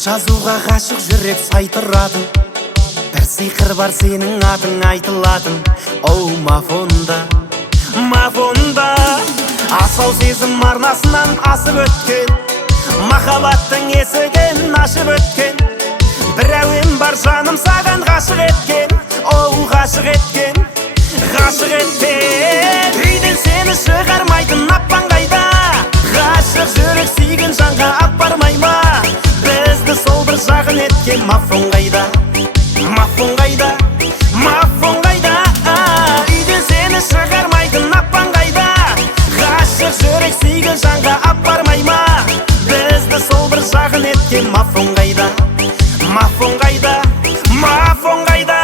жазуға ғашық жүрек сай тұратын, бір сиқыр бар сенің атың айтылатын. Оу Мафонда, Мафонда, асау сезім арнасынан асып өткен, махаббаттың есігін ашып өткен. Бір әуен бар жаным саған ғашық еткен, оу ғашық еткен, ғашық еткен. Үйден сені шығармайтын аппан қайда, ғашық жүрек сүйген жанға апармай ма? Бізді сол бір жағын еткен Мафон қайда, Мафон қайда, Мафон қайда? Үйден сені шығармайтын аппан қайда, ғашық жүрек сүйген жанға апармай ма? Бізді сол бір жағын еткен Мафон қайда, Мафон қайда, Мафон қайда?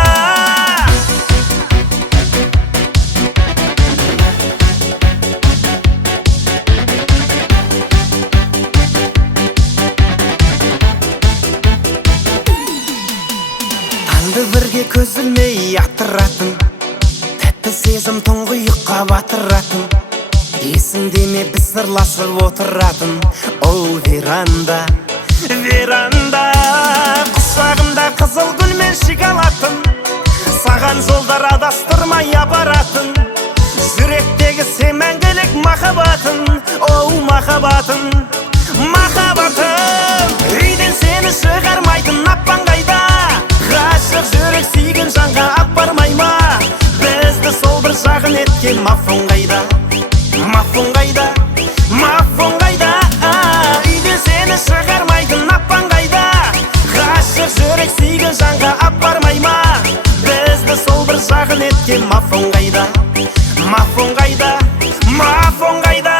Таңды бірге көз ілмей аттыратын, тәтті сезім тұңғиыққа батыратын. Есіңде ме біз сырласып отыратын, оу веранда, веранда. Құшағымда қызыл гүл мен шоколадтың, саған жолдар адастырмай апаратын. Жүректегі сен мәңгілік махаббатың, оу махаббатың, махаббатың. Үйден сені шығармайтын аппан қайда, ғашық жүрек сүйген жанға апармай ма? Бізді сол бір жағын еткен Мафон қайда, Мафон қайда, Мафон қайда? Үйден сені шығармайтын аппан қайда, ғашық жүрек сүйген жанға апармай ма? Бізді сол бір жағын еткен Мафон қайда, Мафон қайда, Мафон қайда?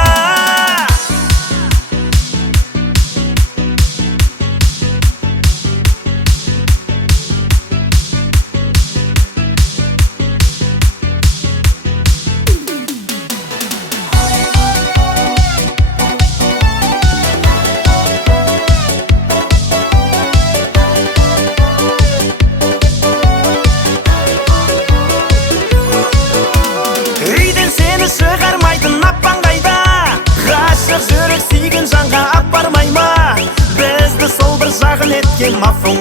Шығармайтын аппан қайда, ғашық жүрек сүйген жанға апармай ма? Бізді сол бір жағын еткен Мафон